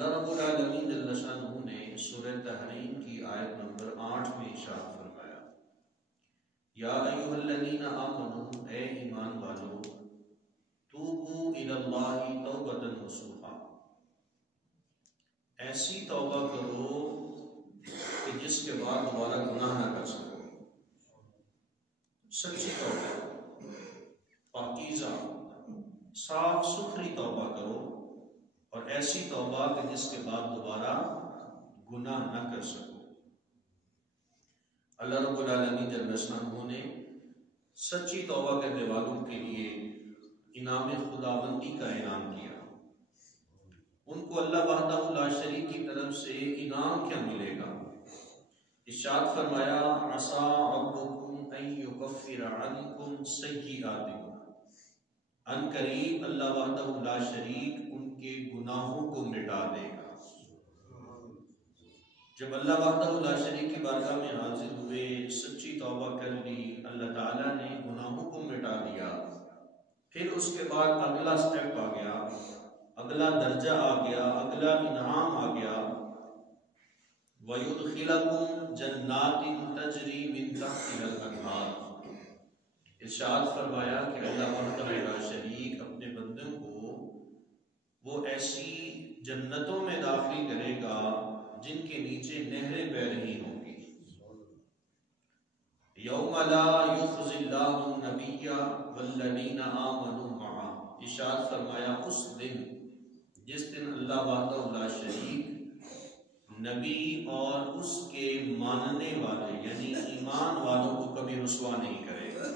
اللہ رب العالمین جل شانہ نے سورہ تحریم کی آیت نمبر 8 میں ارشاد فرمایا، یا ایھا الذین آمنوا، اے ایمان والو، توبوا الی اللہ توبۃ نصوحا، ایسی توبہ کرو کہ جس کے بعد دوبارہ گناہ نہ کر سکو، سچی توبہ، پاکیزہ صاف ستھری توبہ کرو، اور ایسی توبہ کہ جس کے بعد دوبارہ گناہ نہ کر سکو۔ اللہ رب العالمین جل شانہ نے سچی توبہ کرنے والوں کے لیے انعام خداوندی کا اعلان کیا۔ ان کو اللہ وحدہ لا شریک کی طرف سے انعام کیا ملے گا؟ ارشاد فرمایا، عسیٰ ربکم ان یکفر عنکم سیئاتکم، ان قریب اللہ وحدہ لا شریک ان کے گناہوں کو مٹا دے گا۔ جب اللہ وحدہ لا شریک کی بارگاہ میں حاضر ہوئے، سچی توبہ کر لی، اللہ تعالیٰ نے گناہوں کو مٹا دیا، پھر اس کے بعد اگلا سٹیپ آ گیا، اگلا درجہ آ گیا، اگلا انعام آ گیا، وَيُدْخِلَكُمْ جَنَّاتٍ تَجْرِي مِن تَحْتِهَا الْأَنْهَارُ، ارشاد فرمایا کہ اللہ وحدہ لا شریک اپنے بندوں کو وہ ایسی جنتوں میں داخل کرے گا جن کے نیچے نہریں بہہ رہی ہوں گی۔ یوم لا یخزی اللہ النبی والذین آمنوا معہ، ارشاد فرمایا اس دن جس دن اللہ وحدہ لا شریک نبی اور اس کے ماننے والے یعنی ایمان والوں کو کبھی رسوا نہیں کرے گا،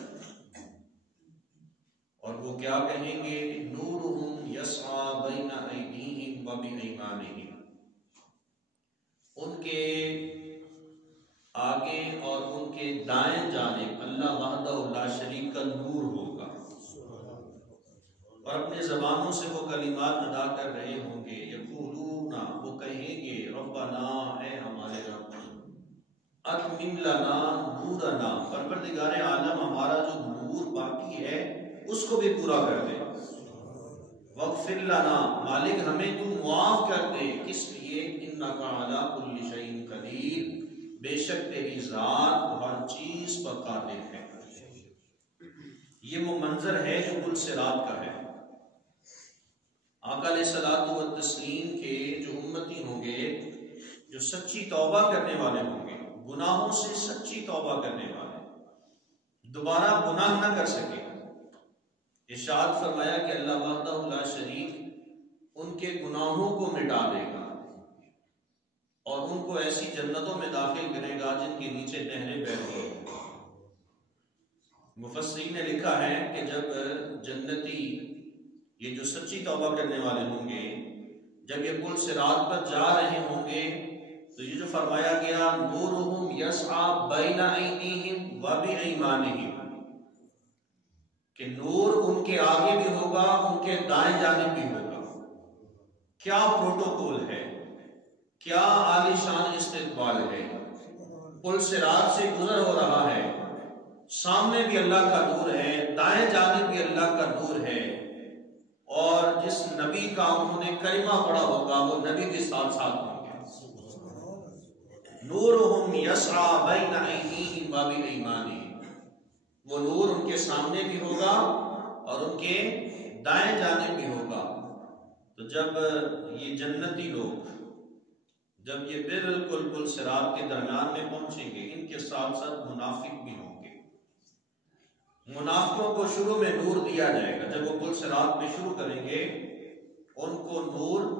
اور وہ کیا کہیں گے؟ نورہم یسعی بین ایدیہم وبایمانہم، ان کے آگے اور ان کے دائیں جانب اللہ وحدہ لا شریک کا نور ہوگا، اور اپنے زبانوں سے وہ کلمات ادا کر رہے ہوں گے، یقولون، وہ کہیں گے، ربنا، اے ہمارے رب، اتمم لنا نورنا، پروردگار عالم ہمارا جو نور باقی ہے اس کو بھی پورا کر دے، واغفر لنا، مالک ہمیں تو معاف کر دے، کس لیے؟ انک علی کل شیء قدیر، بے شک تیری ذات ہر چیز پر قادر ہے۔ یہ وہ منظر ہے جو پل صراط کا ہے۔ آقا علیہ الصلوۃ والتسلیم کے جو امتی ہوں گے، جو سچی توبہ کرنے والے ہوں گے، گناہوں سے سچی توبہ کرنے والے، دوبارہ گناہ نہ کر سکے، ارشاد فرمایا کہ اللہ وحدہ لا شریک ان کے گناہوں کو مٹا دے گا اور ان کو ایسی جنتوں میں داخل کرے گا جن کے نیچے نہریں بہہ رہی ہیں۔ مفسرین نے لکھا ہے کہ جب جنتی، یہ جو سچی توبہ کرنے والے ہوں گے، جب یہ پل صراط پر جا رہے ہوں گے تو یہ جو فرمایا گیا نورہم یسعی بین ایدیہم وبایمانہم، کہ نور ان کے آگے بھی ہوگا، ان کے دائیں جانب بھی ہوگا۔ کیا پروٹوکول ہے، کیا عالی شان استقبال ہے، پل صراط سے گزر ہو رہا ہے، سامنے بھی اللہ کا نور ہے، دائیں جانب بھی اللہ کا نور ہے، اور جس نبی کا انہوں نے کلمہ پڑھا ہوگا وہ نبی بھی ساتھ ساتھ ہوں گے۔ نورہم یسعی بین ایدیہم وبایمانہم، وہ نور ان کے سامنے بھی ہوگا اور ان کے دائیں جانب بھی ہوگا۔ تو جب یہ جنتی لوگ، جب یہ بالکل پل صراط کے درمیان میں پہنچیں گے، ان کے ساتھ ساتھ منافق بھی ہوں گے۔ منافقوں کو شروع میں نور دیا جائے گا، جب وہ پل صراط میں شروع کریں گے، ان کو نور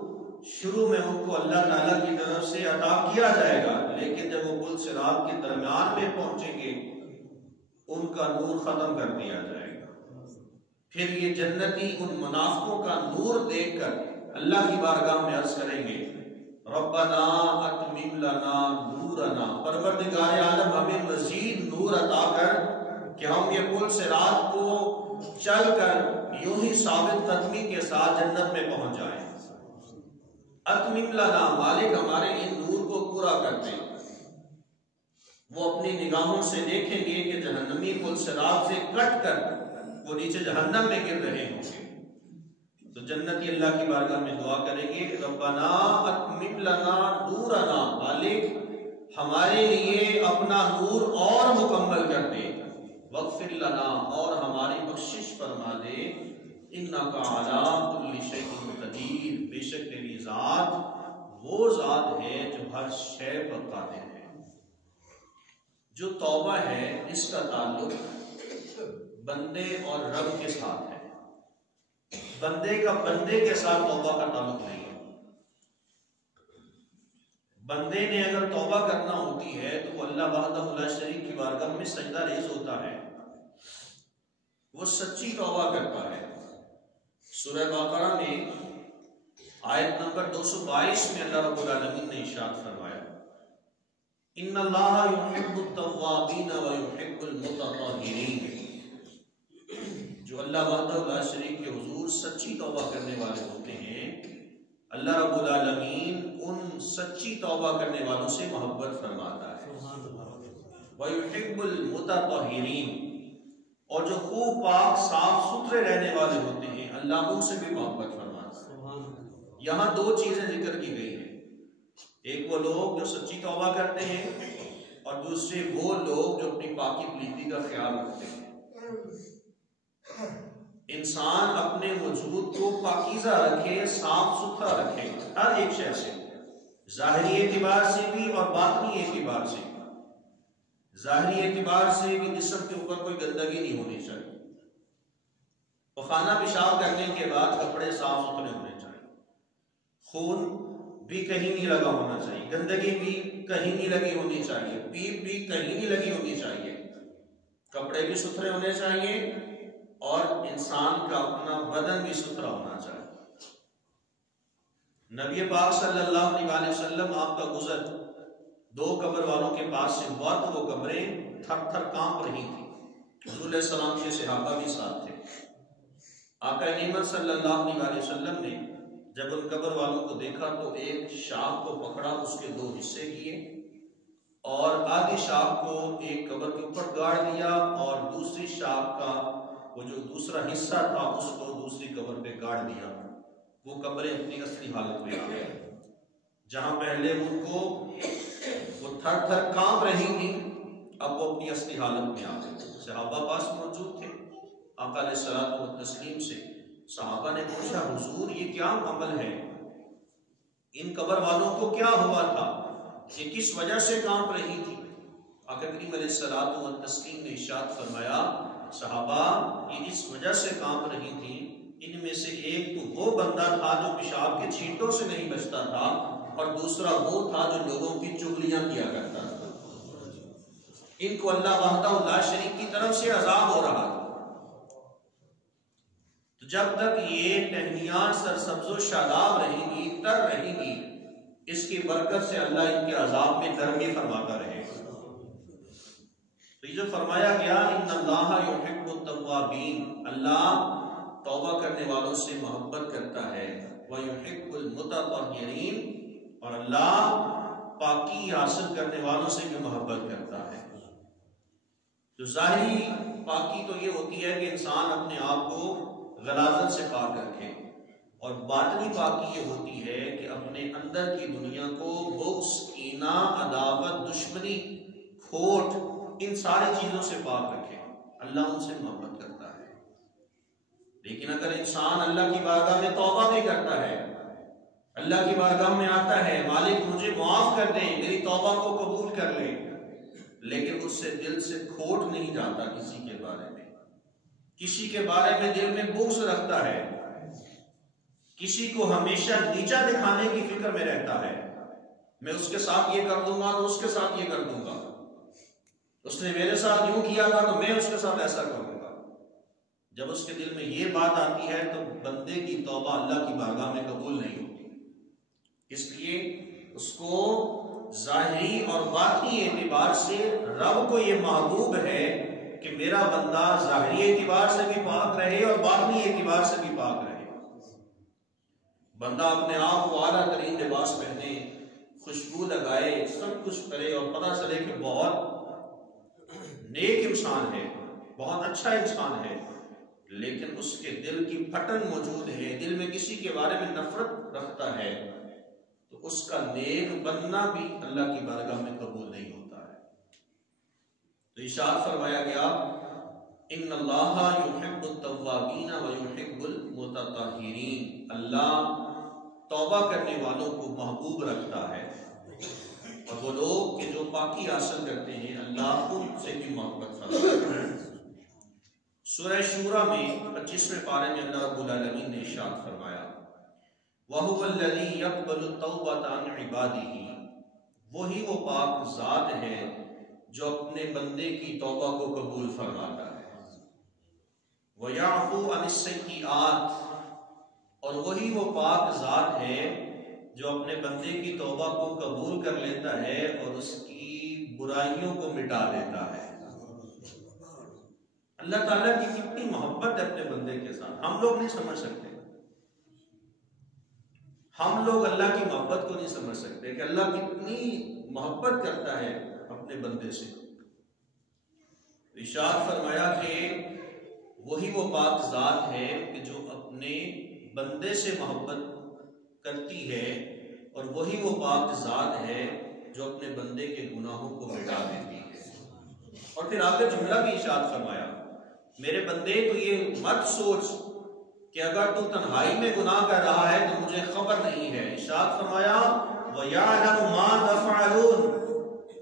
شروع میں ان کو اللہ تعالیٰ کی طرف سے عطا کیا جائے گا، لیکن جب وہ پل صراط کے درمیان میں پہنچیں گے ان کا نور ختم کر دیا جائے گا۔ پھر یہ جنتی ان منافقوں کا نور دیکھ کر اللہ کی بارگاہ میں عرض کریں گے، ربنا اتمم لنا نورنا، پروردگار عالم ہمیں مزید نور عطا کر کہ ہم یہ پل صراط کو چل کر یوں ہی ثابت قدمی کے ساتھ جنت میں پہنچ جائیں۔ اتمم لنا، مالک ہمارے ان نور کو پورا کر دیں۔ وہ اپنی نگاہوں سے دیکھیں گے کہ جہنمی پل صراط سے کٹ کر وہ نیچے جہنم میں گر رہے ہوں گے، تو جنتی اللہ کی بارگاہ میں دعا کریں گے، ربنا اتمم لنا نورنا، مالک ہمارے لیے اپنا نور اور مکمل کر دے، واغفر لنا، اور ہماری بخشش فرما دے، انک علی کل شیء قدیر، بے شک تیری ذات وہ ذات ہے جو ہر شے پر قادر ہے۔ جو توبہ ہے اس کا تعلق بندے اور رب کے ساتھ ہے، بندے کا بندے کے ساتھ توبہ کا تعلق نہیں ہے۔ بندے نے اگر توبہ کرنا ہوتی ہے تو وہ اللہ وحدہ لا شریک کی بارگاہ میں سجدہ ریز ہوتا ہے، وہ سچی توبہ کرتا ہے۔ سورہ بقرہ میں آیت نمبر 222 میں اللہ رب العالمین نے ارشاد فرمایا، ان اللہ یحب التوابین ویحب المتطہرین، جو اللہ وحدہ لا شریک کے حضور سچی توبہ کرنے والے ہوتے ہیں، اللہ رب العالمین ان سچی توبہ کرنے والوں سے محبت فرماتا ہے۔ ویحب المتطہرین، اور جو خوب پاک صاف ستھرے رہنے والے ہوتے ہیں اللہ ان سے بھی محبت فرماتا ہے۔ یہاں دو چیزیں ذکر کی گئی ہیں، ایک وہ لوگ جو سچی توبہ کرتے ہیں، اور دوسرے وہ لوگ جو اپنی پاکی پلیتی کا خیال رکھتے ہیں۔ انسان اپنے وجود کو پاکیزہ رکھے، صاف ستھرا رکھے، ہر ایک شے سے، ظاہری اعتبار سے بھی اور باطنی اعتبار سے بھی۔ ظاہری اعتبار سے بھی جسم کے اوپر کوئی گندگی نہیں ہونی چاہیے، خانہ پیشاب کرنے کے بعد کپڑے صاف ستھرے ہونے چاہیے، خون بھی کہیں نہیں لگا ہونا چاہیے، گندگی بھی کہیں نہیں لگی ہونی چاہیے، پیپ بھی کہیں نہیں لگی ہونی چاہیے، کپڑے بھی ستھرے ہونے چاہیے، اور انسان کا اپنا بدن بھی ستھرا ہونا چاہیے۔ نبی پاک صلی اللہ علیہ وسلم آپ کا گزر دو قبر والوں کے پاس سے ہوا تو وہ قبریں تھر تھر کانپ رہی تھیں، حضور علیہ السلام کے صحابہ بھی ساتھ تھے۔ آقا نعمت صلی اللہ علیہ وسلم نے جب ان قبر والوں کو دیکھا تو ایک شاخ کو پکڑا، اس کے دو حصے کیے، اور آدھی شاخ کو ایک قبر کے اوپر گاڑ دیا، اور دوسری شاخ کا وہ جو دوسرا حصہ تھا اس کو دوسری قبر پہ گاڑ دیا۔ وہ قبریں اپنی اصلی حالت میں آ گئی، جہاں پہلے ان کو وہ تھر تھر کانپ رہی تھی، اب وہ اپنی اصلی حالت میں آ گئی۔ صحابہ پاس موجود تھے، آقا علیہ الصلوۃ والتسلیم سے صحابہ نے پوچھا، حضور یہ کیا عمل ہے، ان قبر والوں کو کیا ہوا تھا، یہ کس وجہ سے کانپ رہی تھی؟ آقا کریم علیہ الصلوۃ والتسلیم نے ارشاد فرمایا، صحابہ یہ اس وجہ سے کانپ رہی تھی، ان میں سے ایک تو وہ بندہ تھا جو پیشاب کے چھینٹوں سے نہیں بچتا تھا، اور دوسرا وہ تھا جو لوگوں کی چغلیاں کیا کرتا تھا۔ ان کو اللہ وحدہ لا شریک کی طرف سے عذاب ہو رہا تھا۔ تو جب تک یہ ٹہنیاں سرسبز و شاداب رہیں گی، تر رہیں گی، اس کی برکت سے اللہ ان کے عذاب میں نرمی فرماتا رہے گا۔ تو یہ جو فرمایا گیا ان اللہ یحب التوابین، اللہ توبہ کرنے والوں سے محبت کرتا ہے، ویحب المتطہرین، اور اللہ پاکی حاصل کرنے والوں سے بھی محبت کرتا ہے۔ جو ظاہری پاکی تو یہ ہوتی ہے کہ انسان اپنے آپ کو غلاظت سے پاک رکھے، اور باطنی پاکی یہ ہوتی ہے کہ اپنے اندر کی دنیا کو بغض، کینہ، عداوت، دشمنی، کھوٹ، ان ساری چیزوں سے پاک رکھے، اللہ ان سے محبت کرتا ہے۔ لیکن اگر انسان اللہ کی بارگاہ میں توبہ بھی کرتا ہے، اللہ کی بارگاہ میں آتا ہے، مالک مجھے معاف کر دے، میری توبہ کو قبول کر لے، لیکن اس سے دل سے کھوٹ نہیں جاتا کسی کے بارے میں، کسی کے بارے میں دل میں بغض رکھتا ہے، کسی کو ہمیشہ نیچا دکھانے کی فکر میں رہتا ہے، میں اس کے ساتھ یہ کر دوں گا تو اس کے ساتھ یہ کر دوں گا، اس نے میرے ساتھ یوں کیا تھا تو میں اس کے ساتھ ایسا کروں گا۔ جب اس کے دل میں یہ بات آتی ہے تو بندے کی توبہ اللہ کی بارگاہ میں قبول نہیں ہوتی۔ اس لیے اس کو ظاہری اور باطنی اعتبار سے رب کو یہ محبوب ہے کہ میرا بندہ ظاہری اعتبار سے بھی پاک رہے اور باطنی اعتبار سے بھی پاک رہے۔ بندہ اپنے آپ کو اعلیٰ ترین لباس پہنے، خوشبو لگائے، سب کچھ کرے، اور پتہ چلے کہ بہت نیک انسان ہے، بہت اچھا انسان ہے، لیکن اس کے دل کی پھٹن موجود ہے، دل میں کسی کے بارے میں نفرت رکھتا ہے، تو اس کا نیک بننا بھی اللہ کی بارگاہ میں قبول نہیں ہوتا ہے۔ تو ارشاد فرمایا گیا ان اللہ یحب التوابین ویحب المتطہرین، اللہ توبہ کرنے والوں کو محبوب رکھتا ہے، اور وہ لوگ کہ جو پاکی حاصل کرتے ہیں اللہ ان سے بھی محبت فرماتا ہے۔ سورہ شورى میں 25ویں پارے میں اللہ رب العالمین نے ارشاد فرمایا وَهُوَ الَّذِي يَقْبَلُ التَّوْبَةَ عَنْ عِبَادِهِ، وہی وہ پاک ذات ہے جو اپنے بندے کی توبہ کو قبول فرماتا ہے، وَيَعْفُو عَنِ السَّيِّئَاتِ، اور وہی وہ پاک ذات ہے جو اپنے بندے کی توبہ کو قبول کر لیتا ہے اور اس کی برائیوں کو مٹا دیتا ہے۔ اللہ تعالیٰ کی کتنی محبت ہے اپنے بندے کے ساتھ، ہم لوگ نہیں سمجھ سکتے، ہم لوگ اللہ کی محبت کو نہیں سمجھ سکتے کہ اللہ کتنی محبت کرتا ہے اپنے بندے سے۔ ارشاد فرمایا کہ وہی وہ پاک ذات ہے کہ جو اپنے بندے سے محبت کرتی ہے، اور وہی وہ پاک ذات ہے جو اپنے بندے کے گناہوں کو مٹا دیتی ہے۔ اور پھر آگے جملہ بھی ارشاد فرمایا میرے بندے تو یہ مت سوچ کہ اگر تو تنہائی میں گناہ کر رہا ہے تو مجھے خبر نہیں ہے۔ ارشاد فرمایا وَيَعْلَمُ مَا تَفْعَلُونَ،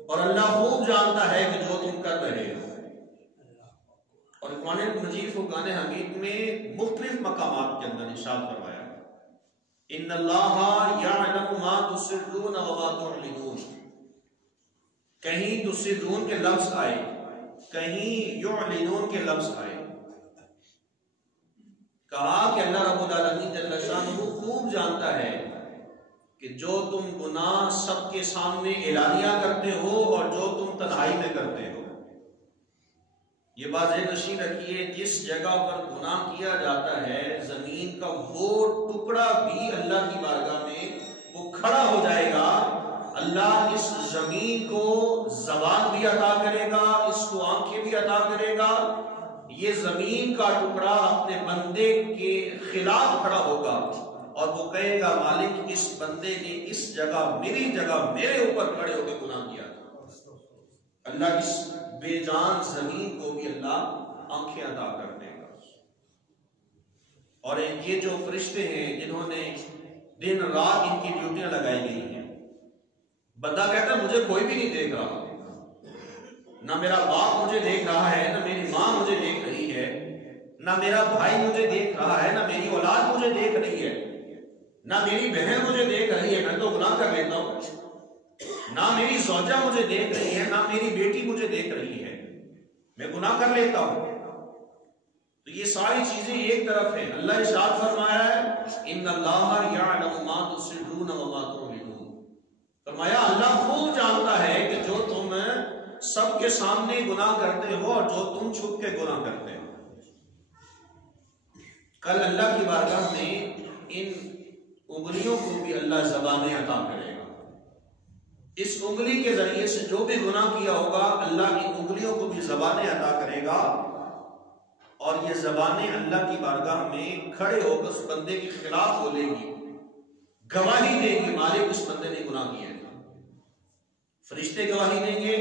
اور اللہ خوب جانتا ہے کہ جو تم کر رہے ہو۔ اور قرآن مجید فرقان حمید میں مختلف مقامات کے اندر ارشاد فرمایا ان اللہ یعلم ما تسرون وما تعلنون، کہیں تسرون کے لفظ آئے، کہیں یعلنون کے لفظ آئے، کہا کہ اللہ رب العالمین جل شانہ خوب جانتا ہے کہ جو تم گناہ سب کے سامنے اعلانیہ کرتے ہو اور جو تم تنہائی میں کرتے ہو۔ یہ بات نشین رکھیے، جس جگہ پر گناہ کیا جاتا ہے زمین کا وہ ٹکڑا بھی اللہ کی بارگاہ میں وہ کھڑا ہو جائے گا، اللہ اس زمین کو زبان بھی عطا کرے گا، اس کو آنکھیں بھی عطا کرے گا، یہ زمین کا ٹکڑا اپنے بندے کے خلاف کھڑا ہوگا اور وہ کہے گا مالک اس بندے نے اس جگہ میری جگہ میرے اوپر کھڑے ہو کے گناہ کیا تھا۔ اللہ اس بے جان زمین کو بھی اللہ آنکھیں عطا کر دے گا۔ اور یہ جو فرشتے ہیں جنہوں نے دن رات ان کی ڈیوٹیاں لگائی گئی ہیں، بندہ کہتا ہے مجھے کوئی بھی نہیں دیکھ رہا، نہ میرا باپ مجھے دیکھ رہا ہے، نہ میری ماں مجھے دیکھ رہی ہے، نہ میرا بھائی مجھے دیکھ رہا ہے، نہ میری اولاد مجھے دیکھ رہی ہے، نہ میری بہن مجھے دیکھ رہی ہے، میں تو گناہ کر لیتا ہوں، نہ میری زوجہ مجھے دیکھ رہی ہے، نہ میری بیٹی مجھے دیکھ رہی ہے، میں گناہ کر لیتا ہوں۔ تو یہ ساری چیزیں ایک طرف ہیں، اللہ ارشاد فرمایا ہے ان اللہ یعلم ما تسرون وما تعلنون، فرمایا اللہ خوب جانتا ہے کہ جو تم سب کے سامنے گناہ کرتے ہو اور جو تم چھپ کے گناہ کرتے ہو۔ کل اللہ کی بارگاہ میں ان انگلیوں کو بھی اللہ زبانیں عطا کرے گا، اس انگلی کے ذریعے سے جو بھی گناہ کیا ہوگا اللہ ان انگلیوں کو بھی زبانیں عطا کرے گا، اور یہ زبانیں اللہ کی بارگاہ میں کھڑے ہو کر اس بندے کے خلاف بولے گی، گواہی دیں گی مالک اس بندے نے گناہ کیا ہے۔ فرشتے گواہی دیں گے،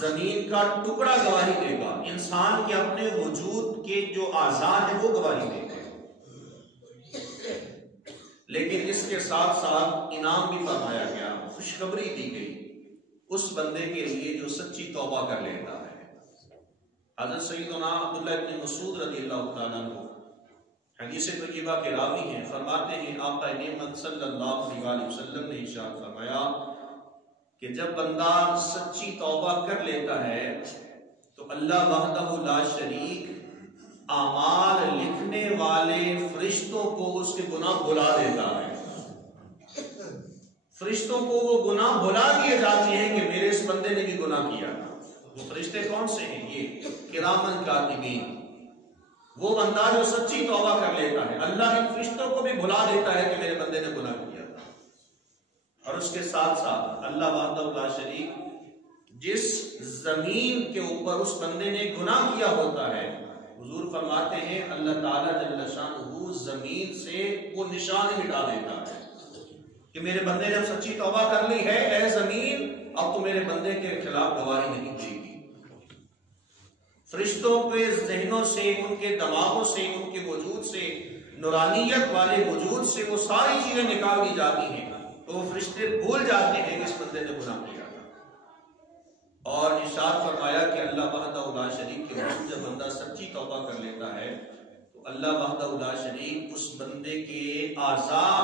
زمین کا ٹکڑا گواہی دے گا، انسان کے اپنے وجود کے جو اعضاء ہیں وہ گواہی دیں گے۔ لیکن اس کے ساتھ ساتھ انعام بھی فرمایا گیا، خوشخبری دی گئی اس بندے کے لیے جو سچی توبہ کر لیتا ہے۔ حضرت سیدنا عبداللہ ابن مسعود رضی اللہ تعالیٰ عنہ حدیث طیبہ کے راوی ہیں، فرماتے ہیں آقا نعمت صلی اللہ علیہ وسلم نے ارشاد فرمایا کہ جب بندہ سچی توبہ کر لیتا ہے تو اللہ وحدہ لا شریک اعمال لکھنے والے فرشتوں کو اس کے گناہ بھلا دیتا ہے۔ فرشتوں کو وہ گناہ بھلا دیے جاتے ہیں کہ میرے اس بندے نے بھی گناہ کیا تھا۔ وہ فرشتے کون سے ہیں؟ یہ کرامن کاتبین، وہ بندہ جو سچی توبہ کر لیتا ہے اللہ ان فرشتوں کو بھی بھلا دیتا ہے کہ میرے بندے نے گناہ کیا تھا۔ اور اس کے ساتھ ساتھ اللہ وحدہ لا شریک جس زمین کے اوپر اس بندے نے گناہ کیا ہوتا ہے حضور فرماتے ہیں اللہ تعالیٰ جل شانہ زمین سے وہ نشان مٹا دیتا ہے کہ میرے بندے نے سچی توبہ کر لی ہے، اے زمین اب تو میرے بندے کے خلاف گواہی نہیں دے گی۔ فرشتوں کے ذہنوں سے، ان کے دماغوں سے، ان کے وجود سے، نورانیت والے وجود سے وہ ساری چیزیں نکال دی جاتی ہیں، تو وہ فرشتے بھول جاتے ہیں کہ اس بندے نے گناہ کیا۔ اور ارشاد فرمایا کہ اللہ وحدہ لا شریک کے بعد جب بندہ سچی توبہ کر لیتا ہے تو اللہ وحدہ لا شریک اس بندے کے اعضاء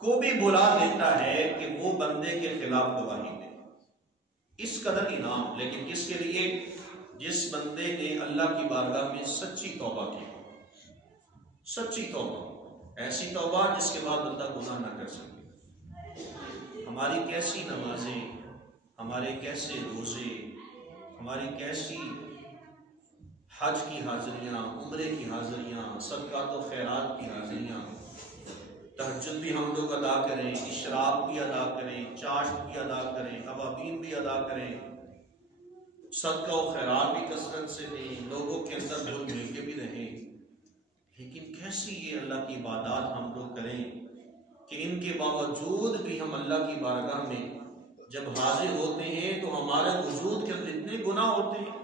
کو بھی بلا دیتا ہے کہ وہ بندے کے خلاف گواہی دے۔ اس قدر انعام، لیکن کس کے لیے؟ جس بندے نے اللہ کی بارگاہ میں سچی توبہ کی، سچی توبہ، ایسی توبہ جس کے بعد بندہ گناہ نہ کر سکے۔ ہماری کیسی نمازیں، ہمارے کیسے روزے، ہماری کیسی حج کی حاضریاں، عمرے کی حاضریاں، صدقات و خیرات کی حاضریاں، تہجد بھی ہم لوگ ادا کریں، اشراق بھی ادا کریں، چاشت بھی ادا کریں، اوابین بھی ادا کریں، صدقہ و خیرات بھی کثرت سے دیں، لوگوں کے اندر گھل مل کے بھی رہیں، لیکن کیسی یہ اللہ کی عبادات ہم لوگ کریں کہ ان کے باوجود بھی ہم اللہ کی بارگاہ میں جب حاضر ہوتے ہیں تو ہمارے وجود کے اندر اتنے گناہ ہوتے ہیں۔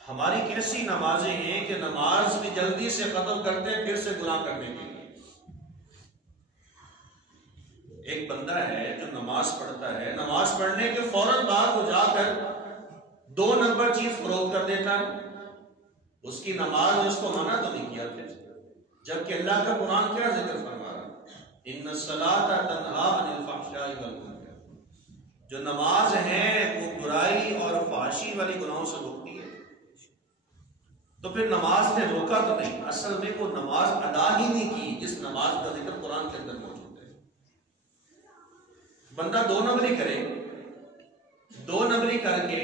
ہماری کیسی نمازیں ہیں کہ نماز بھی جلدی سے ختم کرتے ہیں پھر سے گناہ کرنے کے لیے۔ ایک بندہ ہے جو نماز پڑھتا ہے، نماز پڑھنے کے فوراً بعد وہ جا کر 2 نمبر چیز فروخت کر دیتا ہے، اس کی نماز نے اس کو منع تو نہیں کیا تھا، جبکہ اللہ کا قرآن کیا ذکر فرما رہا ہے، ان الصلاۃ تنہی عن الفحشاء والمنکر، جو نماز ہے وہ برائی اور فحاشی والی گناہوں سے روکتی ہے۔ تو پھر نماز نے روکا تو نہیں، اصل میں وہ نماز ادا ہی نہیں کی جس نماز کا ذکر قرآن کے اندر موجود ہے۔ بندہ 2 نمبری کرے، 2 نمبری کر کے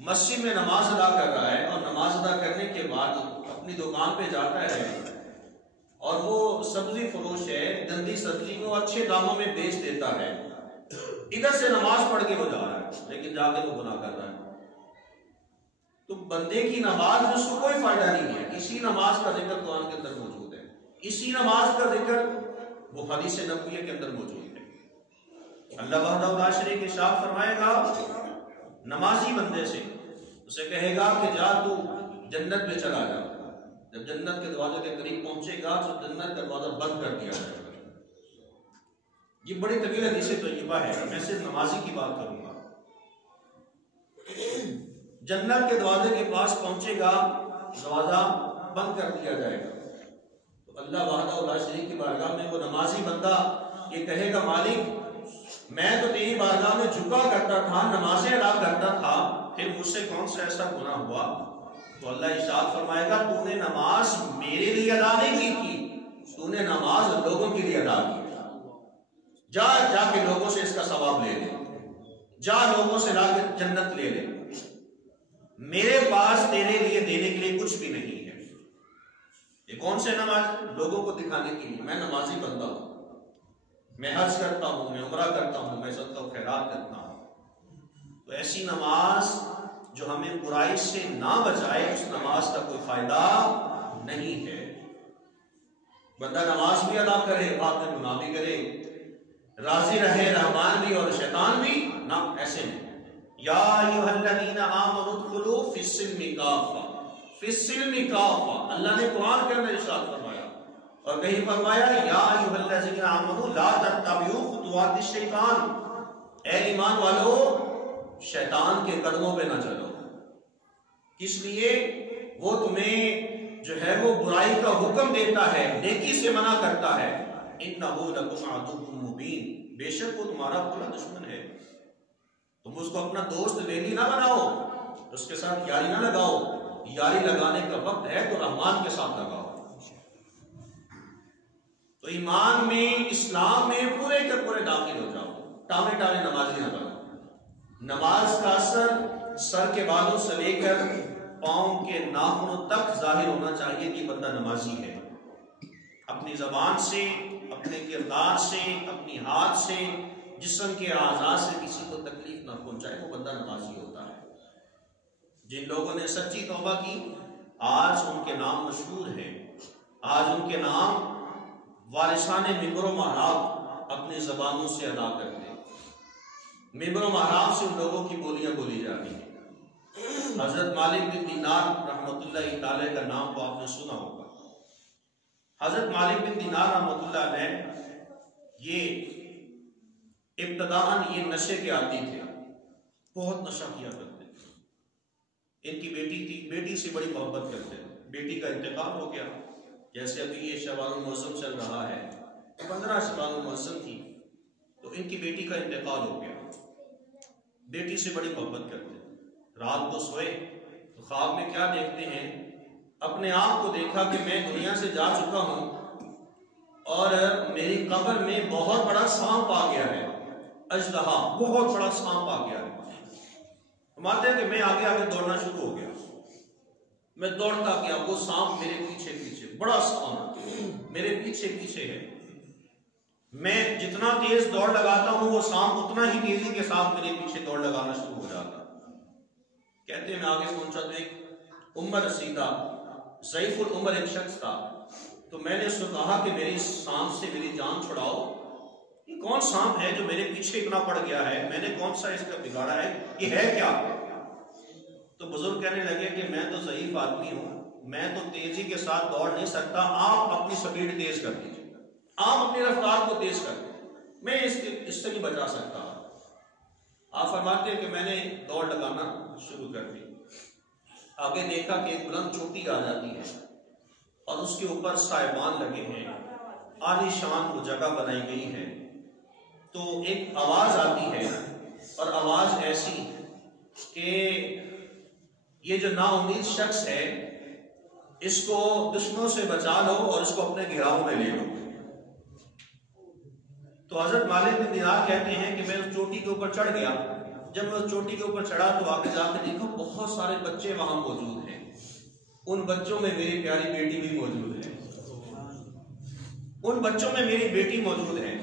مسجد میں نماز ادا کر رہا ہے، اور نماز ادا کرنے کے بعد اپنی دکان پہ جاتا ہے اور وہ سبزی فروش ہے، گندی سبزی کو اچھے داموں میں بیچ دیتا ہے، ادھر سے نماز پڑھ کے وہ جا رہا ہے لیکن جا کے وہ گناہ کر رہا ہے۔ تو بندے کی نماز میں اس کو کوئی فائدہ نہیں ہے۔ اسی نماز کا ذکر قرآن کے اندر موجود ہے، اسی نماز کا ذکر وہ حدیث نبویہ کے اندر موجود ہے۔ اللہ وحدہ لا شریک ارشاد فرمائے گا نمازی بندے سے، اسے کہے گا کہ جا تو جنت میں چلا جا، جب جنت کے دروازے کے قریب پہنچے گا تو جنت کا دروازہ بند کر دیا جائے گا۔ یہ بڑی طویل حدیث طیبہ ہے، میں صرف نمازی کی بات کروں گا۔ جنت کے دروازے کے پاس پہنچے گا، دروازہ بند کر دیا جائے گا، تو اللہ وحدہ لا شریک کی بارگاہ میں وہ نمازی بندہ یہ کہے گا مالک میں تو تیری بارگاہ میں جھکا کرتا تھا، نمازیں ادا کرتا تھا، پھر مجھ سے کون سا ایسا گناہ ہوا؟ تو اللہ ارشاد فرمائے گا تو نے نماز میرے لیے ادا نہیں کی تھی، تو نے نماز لوگوں کے لیے ادا کی، جا جا کے لوگوں سے اس کا ثواب لے لے، جا لوگوں سے لا کے جنت لے لے، میرے پاس تیرے لیے دینے کے لیے کچھ بھی نہیں ہے۔ یہ کون سے نماز؟ لوگوں کو دکھانے کے لیے میں نمازی بندہ ہوں، میں حج کرتا ہوں، میں عمرہ کرتا ہوں، میں صدقہ و خیرات کرتا ہوں۔ تو ایسی نماز جو ہمیں برائی سے نہ بچائے، اس نماز کا کوئی فائدہ نہیں ہے۔ بندہ نماز بھی ادا کرے، بعد میں گناہ بھی کرے، راضی رہے رحمان بھی اور شیطان بھی نہ، ایسے نہیں۔ یا ایھا الذین آمنوا ادخلوا فی السلم کافہ، فی السلم کافہ، اللہ نے قرآن کے اندر ارشاد فرمایا، اور کہیں فرمایا یا ایھا الذین آمنوا لا تتبعوا خطوات الشیطان، اے ایمان والو شیطان کے قدموں پہ نہ چلو۔ کس لیے؟ وہ تمہیں جو ہے وہ برائی کا حکم دیتا ہے، نیکی سے منع کرتا ہے۔ انہ لکم عدو مبین، بے شک وہ تمہارا کھلا دشمن ہے، تم اس کو اپنا دوست ویلی نہ بناؤ، اس کے ساتھ یاری نہ لگاؤ، یاری لگانے کا وقت ہے تو رحمان کے ساتھ لگاؤ۔ تو ایمان میں، اسلام میں پورے کے پورے داخل ہو جاؤ، ٹامے ٹامے نمازی نہ بنو۔ نماز کا اثر سر کے بالوں سے لے کر پاؤں کے ناخنوں تک ظاہر ہونا چاہیے کہ بندہ نمازی ہے۔ اپنی زبان سے، اپنے کردار سے، اپنی ہاتھ سے، جسم کے اعضاء سے کسی کو تکلیف نہ پہنچائے، وہ بندہ نمازی ہوتا ہے۔ جن لوگوں نے سچی توبہ کی آج ان کے نام مشہور ہیں، آج ان کے نام وارثان ممبر و محراب اپنی زبانوں سے ادا کرتے ہیں، ممبر و محراب سے ان لوگوں کی بولیاں بولی جا رہی ہیں۔ حضرت مالک بن دینار رحمۃ اللہ تعالی کا نام کو آپ نے سنا ہوگا۔ حضرت مالک بن دینار رحمۃ اللہ علیہ یہ ابتداءً یہ نشے کے عادی تھے، بہت نشہ کیا کرتے تھے۔ ان کی بیٹی تھی، بیٹی سے بڑی محبت کرتے تھے، بیٹی کا انتقال ہو گیا۔ جیسے ابھی یہ شوال المعظم چل رہا ہے، 15 شوال المعظم تھی تو ان کی بیٹی کا انتقال ہو گیا۔ بیٹی سے بڑی محبت کرتے تھے۔ رات کو سوئے تو خواب میں کیا دیکھتے ہیں؟ اپنے آپ کو دیکھا کہ میں دنیا سے جا چکا ہوں اور میری قبر میں بہت بڑا سانپ آ گیا ہے، اژدہا، بہت بڑا سانپ آ گیا ہے۔ فرماتے ہیں کہ میں آگے آگے دوڑنا شروع ہو گیا، میں دوڑتا گیا، وہ سانپ میرے پیچھے پیچھے، بڑا سانپ میرے پیچھے پیچھے ہے۔ میں جتنا تیز دوڑ لگاتا ہوں وہ سانپ اتنا ہی تیزی کے ساتھ میرے پیچھے دوڑ لگانا شروع ہو جاتا۔ کہتے ہیں میں آگے پہنچا تو ایک عمر رسیدہ ضعیف العمر ایک شخص تھا، تو میں نے اس کو کہا کہ میری سانپ سے میری جان چھڑاؤ، یہ کون سانپ ہے جو میرے پیچھے اتنا پڑ گیا ہے، میں نے کون سا اس کا بگاڑا ہے، یہ ہے کیا؟ تو بزرگ کہنے لگے کہ میں تو ضعیف آدمی ہوں، میں تو تیزی کے ساتھ دوڑ نہیں سکتا، آپ اپنی سپیڈ تیز کر دیجیے، آپ اپنی رفتار کو تیز کر دیجیے، میں اس سے نہیں بچا سکتا۔ آپ فرماتے ہیں کہ میں نے دوڑ لگانا شروع کر دی۔ آگے دیکھا کہ ایک بلند چوٹی آ جاتی ہے اور اس کے اوپر سائبان لگے ہیں، عالی شان وہ جگہ بنائی گئی ہے۔ تو ایک آواز آتی ہے اور آواز ایسی کہ یہ جو نا امید شخص ہے اس کو دشمنوں سے بچا لو اور اس کو اپنے گھیراؤ میں لے لو۔ تو حضرت مالک بن دینار کہتے ہیں کہ میں اس چوٹی کے اوپر چڑھ گیا۔ جب میں اس چوٹی کے اوپر چڑھا تو آگے جا کے دیکھا بہت سارے بچے وہاں موجود ہیں، ان بچوں میں میری پیاری بیٹی بھی موجود ہے، ان بچوں میں میری بیٹی موجود ہے۔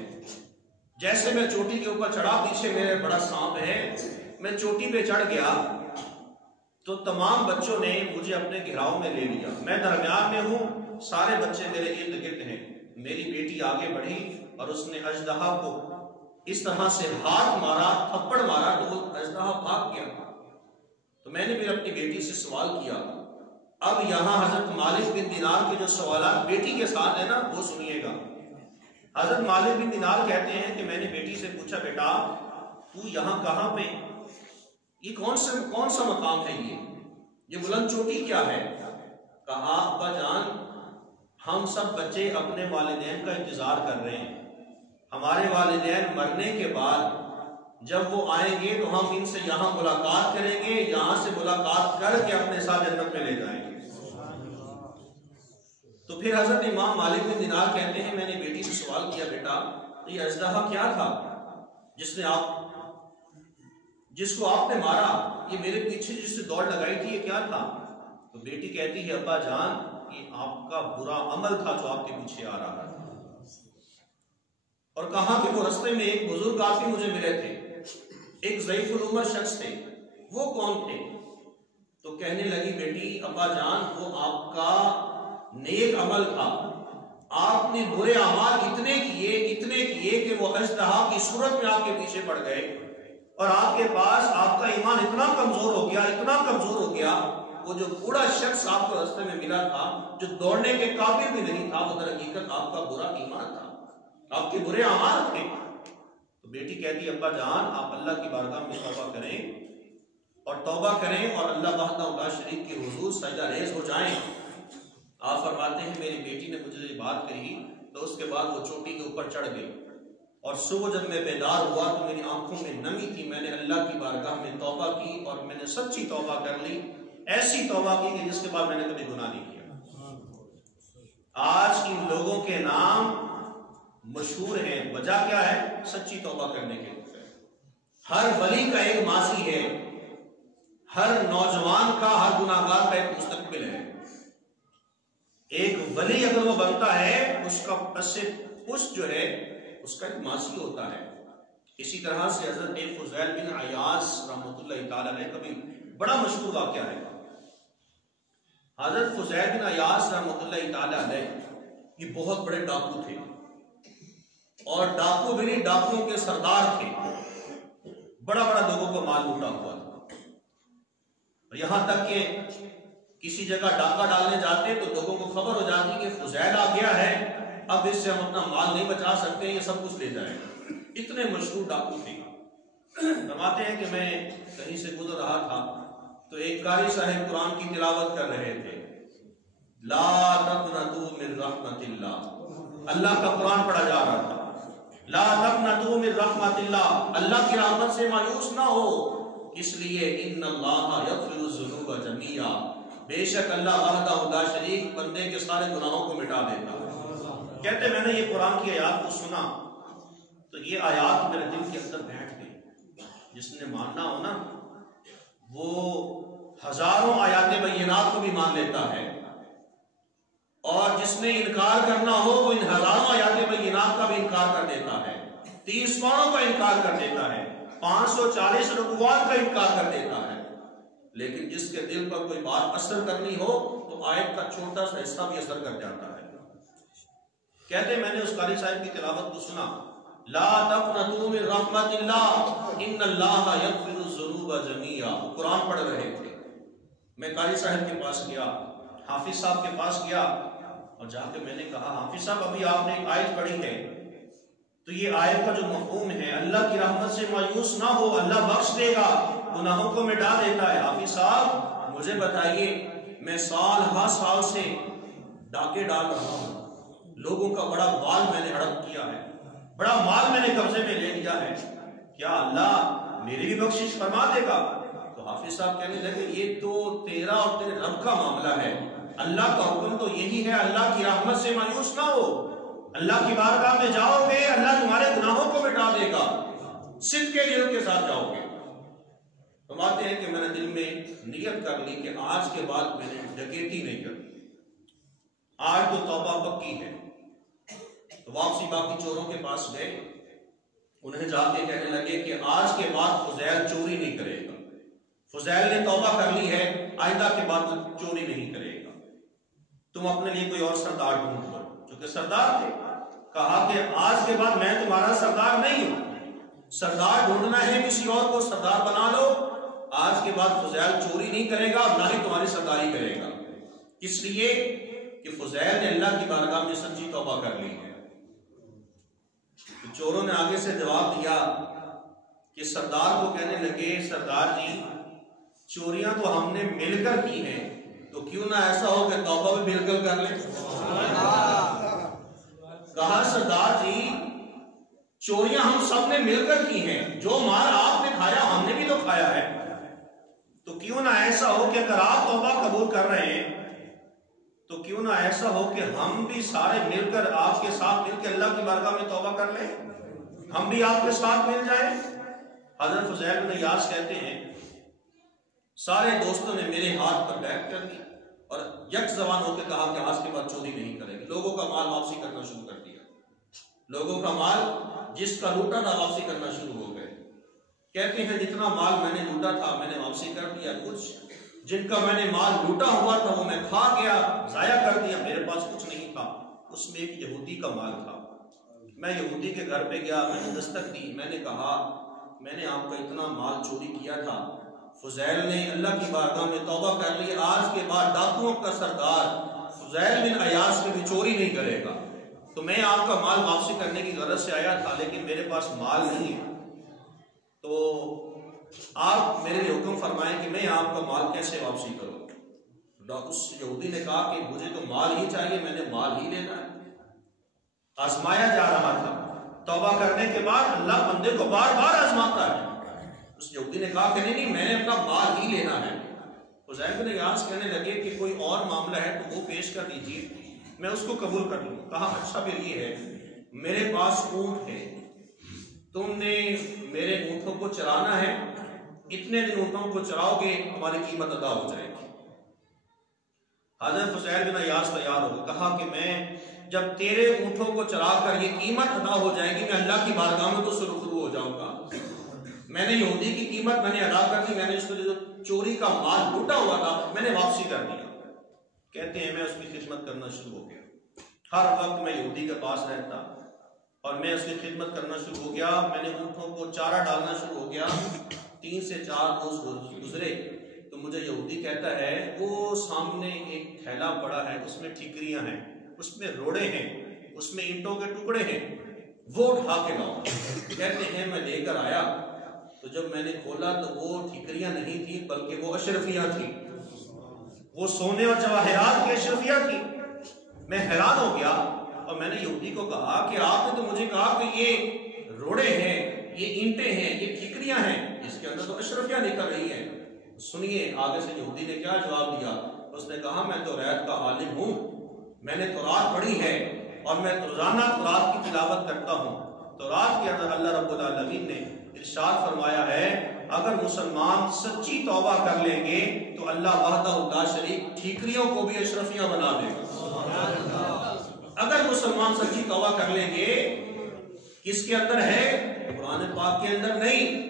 جیسے میں چوٹی کے اوپر چڑھا، پیچھے میرے بڑا سانپ ہے، میں چوٹی پہ چڑھ گیا تو تمام بچوں نے مجھے اپنے گھیراؤ میں لے لیا، میں درمیان میں ہوں، سارے بچے میرے ارد گرد ہیں۔ میری بیٹی آگے بڑھی اور اس نے اژدہا کو اس طرح سے ہاتھ مارا، تھپڑ مارا تو وہ اژدہا بھاگ گیا۔ تو میں نے پھر اپنی بیٹی سے سوال کیا۔ اب یہاں حضرت مالک بن دینار کے جو سوالات بیٹی کے ساتھ ہیں نا وہ سنیے گا۔ حضرت مالک بن دینار کہتے ہیں کہ میں نے بیٹی سے پوچھا بیٹا تو یہاں کہاں پہ، یہ کون سا مقام ہے، یہ بلند چوٹی کیا ہے؟ کہا ابا جان ہم سب بچے اپنے والدین کا انتظار کر رہے ہیں، ہمارے والدین مرنے کے بعد جب وہ آئیں گے تو ہم ان سے یہاں ملاقات کریں گے، یہاں سے ملاقات کر کے اپنے ساتھ جنت میں لے جائیں گے۔ تو پھر حضرت امام مالک بن دینار کہتے ہیں میں نے بیٹی سے سوال کیا بیٹا یہ اژدہا کیا تھا جس کو آپ نے مارا، یہ میرے پیچھے جس سے دوڑ لگائی تھی یہ کیا تھا؟ تو بیٹی کہتی ہے ابا جان یہ آپ کا برا عمل تھا جو آپ کے پیچھے آ رہا تھا۔ اور کہا کہ وہ رستے میں ایک بزرگ کافی مجھے ملے تھے، ایک ضعیف العمر شخص تھے، وہ کون تھے؟ تو کہنے لگی بیٹی ابا جان وہ آپ کا نیک عمل تھا، آپ نے برے اعمال اتنے کیے کہ وہ اژدہا کی صورت میں آپ کے پیچھے پڑ گئے اور آپ کے پاس آپ کا ایمان اتنا کمزور ہو گیا، وہ جو بوڑھا شخص آپ کو راستے میں ملا تھا جو دوڑنے کے قابل بھی نہیں تھا، وہ در حقیقت آپ کا برا ایمان تھا، آپ کے برے اعمال تھے۔ تو بیٹی کہتی ابا جان آپ اللہ کی بارگاہ میں توبہ کریں اور اللہ وحدہ لا شریک کے حضور سجدہ ریز ہو جائیں۔ آپ فرماتے ہیں میری بیٹی نے مجھے یہ بات کہی تو اس کے بعد وہ چوٹی کے اوپر چڑھ گئی اور صبح جب میں بیدار ہوا تو میری آنکھوں میں نمی تھی، میں نے اللہ کی بارگاہ میں توبہ کی اور میں نے سچی توبہ کر لی، ایسی توبہ کی کہ جس کے بعد میں نے کبھی گناہ نہیں کیا۔ آج ان لوگوں کے نام مشہور ہیں، وجہ کیا ہے؟ سچی توبہ کرنے کے لیے۔ ہر ولی کا ایک ماضی ہے، ہر نوجوان کا، ہر گناہگار کا ایک مستقبل ہے۔ ایک ولی اگر وہ بنتا ہے اس کا پشت جو ہے اس کا ایک ماضی ہوتا ہے۔ اسی طرح سے حضرت فضیل بن عیاض رحمۃ اللہ تعالی علیہ کبھی بڑا مشہور واقعہ ہے. حضرت فضیل بن عیاض رحمۃ اللہ تعالی علیہ یہ بہت بڑے ڈاکو تھے، اور ڈاکو بھی نہیں، ڈاکوؤں کے سردار تھے. بڑا بڑا لوگوں کو مال لوٹا ہوا تھا. یہاں تک کہ کسی جگہ ڈاکہ ڈالنے جاتے تو لوگوں کو خبر ہو جاتی کہ فضیل آ گیا ہے، اب اس سے ہم اپنا مال نہیں بچا سکتے، یہ سب کچھ لے جائے گا. اتنے مشہور ڈاکو تھے. فرماتے ہیں کہ میں کہیں سے گزر رہا تھا تو ایک قاری صاحب قرآن کی تلاوت کر رہے تھے. لا تقنطوا من رحمت اللہ، اللہ کا قرآن پڑھا جا رہا تھا. لا تقنطوا من رحمت اللہ، اللہ کی رحمت سے مایوس نہ ہو، اس لیے ان اللہ یغفر الذنوب جميعا، بے شک اللہ وحدہ لا شریک بندے کے سارے گناہوں کو مٹا دیتا. کہتے میں نے یہ قرآن کی آیات کو سنا تو یہ آیات میرے دل کے اندر بیٹھ گئی. جس نے ماننا ہو نا وہ ہزاروں آیات بینات کو بھی مان لیتا ہے، اور جس نے انکار کرنا ہو وہ ان ہزاروں آیات بینات کا بھی انکار کر دیتا ہے، 30 سوروں کا انکار کر دیتا ہے، 540 رکوعات کا انکار کر دیتا ہے. لیکن جس کے دل پر کوئی بات اثر کرنی ہو تو آیت کا چھوٹا سا حصہ بھی اثر کر جاتا ہے. کہتے میں نے اس قاری صاحب کی تلاوت کو سنا. لا تقنطوا من رحمت اللہ ان اللہ یغفر الذنوب جميعا. قرآن پڑھ رہے تھے. میں قاری صاحب کے پاس گیا، حافظ صاحب کے پاس گیا، اور جا کے میں نے کہا حافظ صاحب ابھی آپ نے ایک آیت پڑھی ہے تو یہ آیت کا جو مفہوم ہے اللہ کی رحمت سے مایوس نہ ہو، اللہ بخش دے گا، گناہوں کو مٹا دیتا ہے. حافظ صاحب مجھے بتائیے، میں سال ہر سال سے ڈاکے ڈال رہا ہوں، لوگوں کا بڑا مال میں نے ہڑپ کیا ہے، بڑا مال میں نے قبضے میں لے لیا ہے، کیا اللہ میری بھی بخشش فرما دے گا؟ تو حافظ صاحب کہنے لگے یہ تو تیرا اور تیرے رب کا معاملہ ہے، اللہ کا حکم تو یہی ہے اللہ کی رحمت سے مایوس نہ ہو، اللہ کی بارگاہ میں جاؤ گے اللہ تمہارے گناہوں کو مٹا دے گا، صدق کے دل کے ساتھ جاؤ گے. فرماتے ہیں کہ میں نے دل میں نیت کر لی کہ آج کے بعد میں نے ڈکیتی نہیں کرنی، آج تو توبہ پکی ہے. تو واپسی باقی چوروں کے پاس گئے، انہیں جا کے کہنے لگے کہ آج کے بعد فضیل چوری نہیں کرے گا، فضیل نے توبہ کر لی ہے، آئندہ کے بعد چوری نہیں کرے گا، تم اپنے لیے کوئی اور سردار ڈھونڈ لو. جو کہ سردار تھے، کہا کہ آج کے بعد میں تمہارا سردار نہیں ہوں، سردار ڈھونڈنا ہے کسی اور کو سردار بنا لو، آج کے بعد فضیل چوری نہیں کرے گا اور نہ ہی تمہاری سرداری کرے گا. اس لیے کہ فضیل نے اللہ کی بارگاہ میں سچی توبہ کر لی ہے. چوروں نے آگے سے جواب دیا کہ سردار کو کہنے لگے سردار جی چوریاں تو ہم نے مل کر کی ہیں، تو کیوں نہ ایسا ہو کہ توبہ بھی مل کر لیں. کہا سردار جی چوریاں ہم سب نے مل کر کی ہیں، جو مال آپ نے کھایا ہم نے بھی تو کھایا ہے، تو کیوں نہ ایسا ہو کہ اگر آپ توبہ قبول کر رہے ہیں تو کیوں نہ ایسا ہو کہ ہم بھی سارے مل کر آپ کے ساتھ مل کے اللہ کی بارگاہ میں توبہ کر لیں، ہم بھی آپ کے ساتھ مل جائیں. حضرت فضیل بن عیاض کہتے ہیں سارے دوستوں نے میرے ہاتھ پر بیٹھ کر دی اور یک زبان ہو کے کہا کہ آج کے بعد چوری نہیں کریں گے. لوگوں کا مال واپسی کرنا شروع کر دیا، لوگوں کا مال جس کا لوٹا تھا واپسی کرنا شروع ہو گئے. کہتے ہیں جتنا مال میں نے لوٹا تھا میں نے واپسی کر دیا، کچھ جن کا میں نے مال لوٹا ہوا تھا وہ میں کھا گیا، ضائع کر دیا، میرے پاس کچھ نہیں تھا. اس میں ایک یہودی کا مال تھا. میں یہودی کے گھر پہ گیا، میں نے دستک دی، میں نے کہا میں نے آپ کا اتنا مال چوری کیا تھا، فضیل نے اللہ کی بارگاہ میں توبہ کر لی، آج کے بعد ڈاکوؤں کا سردار فضیل بن عیاض بھی چوری نہیں کرے گا، تو میں آپ کا مال واپسی کرنے کی غرض سے آیا تھا لیکن میرے پاس مال نہیں ہے، تو آپ میرے لیے حکم فرمائیں کہ میں آپ کا مال کیسے واپسی کروں. اس یہودی نے کہا کہ مجھے تو مال ہی چاہیے، میں نے مال ہی لینا ہے. آزمایا جا رہا تھا، توبہ کرنے کے بعد اللہ بندے کو بار بار آزماتا ہے. اس یہودی نے کہا کہ نہیں میں نے اپنا مال ہی لینا ہے. فضیل بن عیاض کہنے لگے کہ کوئی اور معاملہ ہے تو وہ پیش کر دیجیے، میں اس کو قبول کر لوں. کہا اچھا پھر یہ ہے میرے پاس اونٹ ہے، تم نے میرے اونٹوں کو چرانا ہے، اتنے دن اونٹوں کو چراؤ گے ہماری قیمت ادا ہو جائے گی. حضرت فضیل بن عیاض تیار ہو گئے، کہا کہ میں جب تیرے اونٹوں کو چرا کر یہ قیمت ادا ہو جائے گی میں اللہ کی بارگاہ میں تو سرخرو ہو جاؤں گا، میں نے یہودی کی قیمت میں نے ادا کر دی، میں نے اس کو جو چوری کا مال لوٹا ہوا تھا میں نے واپسی کر دیا۔ کہتے ہیں میں اس کی خدمت کرنا شروع ہو گیا، ہر وقت میں یہودی کے پاس رہتا اور میں اس کی خدمت کرنا شروع ہو گیا۔ میں نے اونٹوں کو چارہ ڈالنا شروع ہو گیا۔ 3 سے 4 روز گزرے تو مجھے یہودی کہتا ہے وہ سامنے ایک تھیلا پڑا ہے، اس میں ٹھیکریاں ہیں، اس میں روڑے ہیں، اس میں اینٹوں کے ٹکڑے ہیں، وہ اٹھا کے لاؤ۔ کہتے ہیں میں لے کر آیا تو جب میں نے کھولا تو وہ ٹھیکریاں نہیں تھی بلکہ وہ اشرفیاں تھیں، وہ سونے اور جواہرات کی اشرفیاں تھیں۔ میں حیران ہو گیا اور میں نے یہودی کو کہا کہ آپ نے تو مجھے کہا کہ یہ روڑے ہیں، یہ اینٹیں ہیں، یہ ٹھیکریاں ہیں، اس کے اندر تو اشرفیاں نکل رہی ہیں۔ سنیے آگے سے یہودی نے کیا جواب دیا۔ اس نے کہا میں توریت کا عالم ہوں، میں نے تورات پڑھی ہے اور میں روزانہ تورات کی تلاوت کرتا ہوں۔ تورات کے اندر اللہ رب العالمین نے ارشاد فرمایا ہے اگر مسلمان سچی توبہ کر لیں گے تو اللہ وحدہ لا شریک ٹھیکریوں کو بھی اشرفیاں بنا دے گا۔ اگر مسلمان سچی توبہ کر لیں گے، کس کے اندر ہے؟ قرآن پاک کے اندر نہیں،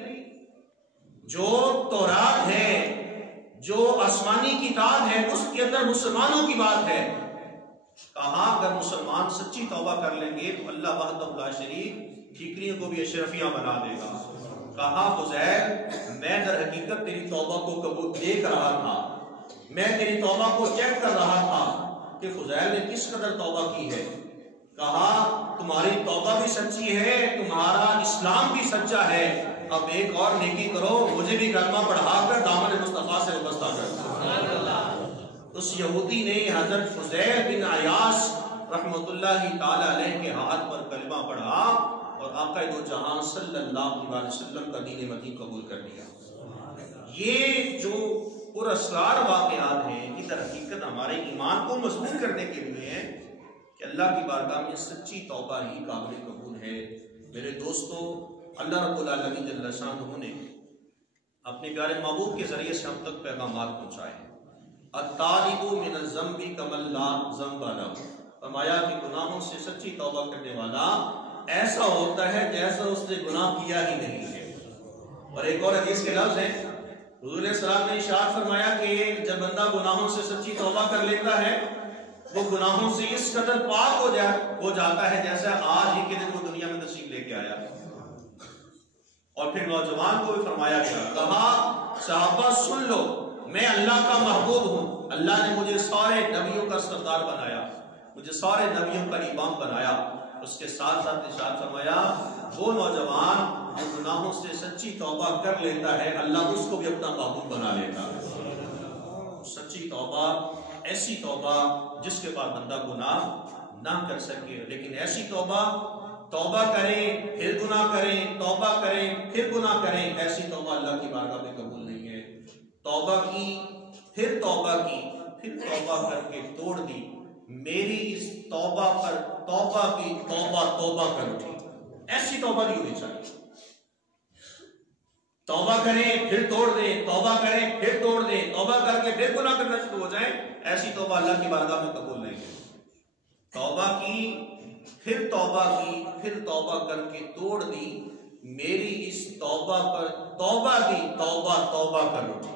جو تورات ہے، جو آسمانی کتاب ہے، اس کے اندر مسلمانوں کی بات ہے۔ کہا اگر مسلمان سچی توبہ کر لیں گے تو اللہ وحدہ لا شریک ٹھیکریوں کو بھی اشرفیاں بنا دے گا۔ کہا فضیل میں در حقیقت تیری توبہ کو قبول دیکھ رہا تھا، میں تیری توبہ کو چیک کر رہا تھا کہ فضیل نے کس قدر توبہ کی ہے۔ کہا تمہاری توبہ بھی سچی ہے، تمہارا اسلام بھی سچا ہے، اب ایک اور نیکی کرو، مجھے بھی کلمہ پڑھا کر دامن مصطفیٰ سے وابستہ کر۔ اس یہودی نے حضرت فضیل بن عیاض رحمۃ اللہ تعالی علیہ کے ہاتھ پر کلمہ پڑھا اور آقا دو جہاں صلی اللہ علیہ وسلم کا دین مدین قبول کر لیا۔ یہ جو پراسرار واقعات ہیں یہ در حقیقت ہمارے ایمان کو مضبوط کرنے کے لیے ہیں کہ اللہ کی بارگاہ میں سچی توبہ ہی قابل قبول ہے۔ میرے دوستو، اللہ رب العالمین جل شانہ نے اپنے پیارے محبوب کے ذریعے سے ہم تک پیغامات پہنچائے ہیں۔ الطالب من الذنب کمن لا ذنب لہ، فرمایا کہ گناہوں سے سچی توبہ کرنے والا ایسا ہوتا ہے جیسا اس نے گناہ کیا ہی نہیں ہے۔ اور ایک اور حدیث کے لفظ ہیں، حضور علیہ السلام نے ارشاد فرمایا کہ جب بندہ گناہوں سے سچی توبہ کر لیتا ہے وہ گناہوں سے اس قدر پاک ہو جاتا ہے جیسا آج ہی کے دن وہ دنیا میں تشریف لے کے آیا۔ اور پھر نوجوان کو بھی فرمایا گیا، کہا صحابہ سن لو میں اللہ کا محبوب ہوں، اللہ نے مجھے سارے نبیوں کا سردار بنایا، مجھے سارے نبیوں کا امام بنایا۔ اس کے ساتھ ساتھ ارشاد فرمایا وہ نوجوان جو گناہوں سے سچی توبہ کر لیتا ہے اللہ اس کو بھی اپنا محبوب بنا لیتا ہے۔ سچی توبہ ایسی توبہ جس کے بعد بندہ گناہ نہ کر سکے، لیکن ایسی توبہ کریں پھر گناہ کریں، توبہ کریں پھر گناہ کریں، ایسی توبہ اللہ کی بارگاہ میں قبول نہیں ہے۔ توبہ کی پھر توبہ کی پھر توبہ کر کے توڑ دی، میری اس توبہ پر توبہ کی توبہ کر اٹھی، ایسی توبہ نہیں ہونی چاہیے۔ توبہ کریں پھر توڑ دیں، توبہ کریں پھر توڑ دیں، توبہ کر کے پھر گناہ کرنا شروع ہو جائیں، ایسی توبہ اللہ کی بارگاہ میں قبول نہیں ہے۔ توبہ کی پھر توبہ کی پھر توبہ کر کے توڑ دی، میری اس توبہ پر توبہ کی توبہ کر اٹھی۔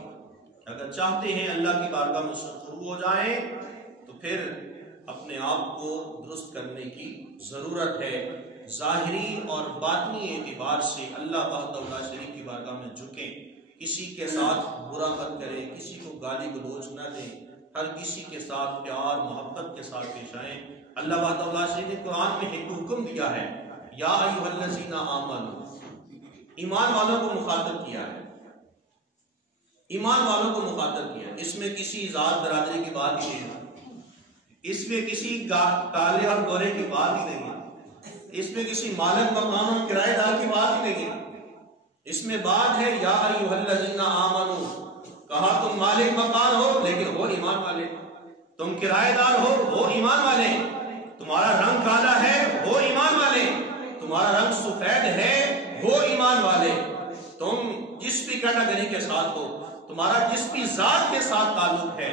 اگر چاہتے ہیں اللہ کی بارگاہ میں سرخرو ہو جائیں تو پھر اپنے آپ کو درست کرنے کی ضرورت ہے۔ ظاہری اور باطنی اعتبار سے اللہ وحدہ لا شریک کی بارگاہ میں جھکیں، کسی کے ساتھ برا مت کریں، کسی کو گالی گلوچ نہ دیں، ہر کسی کے ساتھ پیار محبت کے ساتھ پیش آئیں۔ اللہ وحدہ لا شریک نے قرآن میں ایک حکم دیا ہے، یا ایھا الذین آمنوا، ایمان والوں کو مخاطب کیا ہے، ایمان والوں کو مخاطب کیا ہے۔ اس میں کسی ذات برادری کی بات ہی نہیں ہے، اس میں کسی کالے اور گورے کی بات ہی نہیں ہے، اس میں کسی مالک مکان اور کرایہ دار کی بات ہی نہیں ہے، اس میں بات ہے یا ایھا الذین آمنوا، کہا تم مالک مکان ہو لیکن وہ ایمان والے، تم کرایہ دار ہو وہ ایمان والے، تمہارا رنگ کالا ہے وہ ایمان والے، تمہارا رنگ سفید ہے وہ ایمان والے، تم جس بھی کیٹیگری کے ساتھ ہو، تمہارا جس بھی ذات کے ساتھ تعلق ہے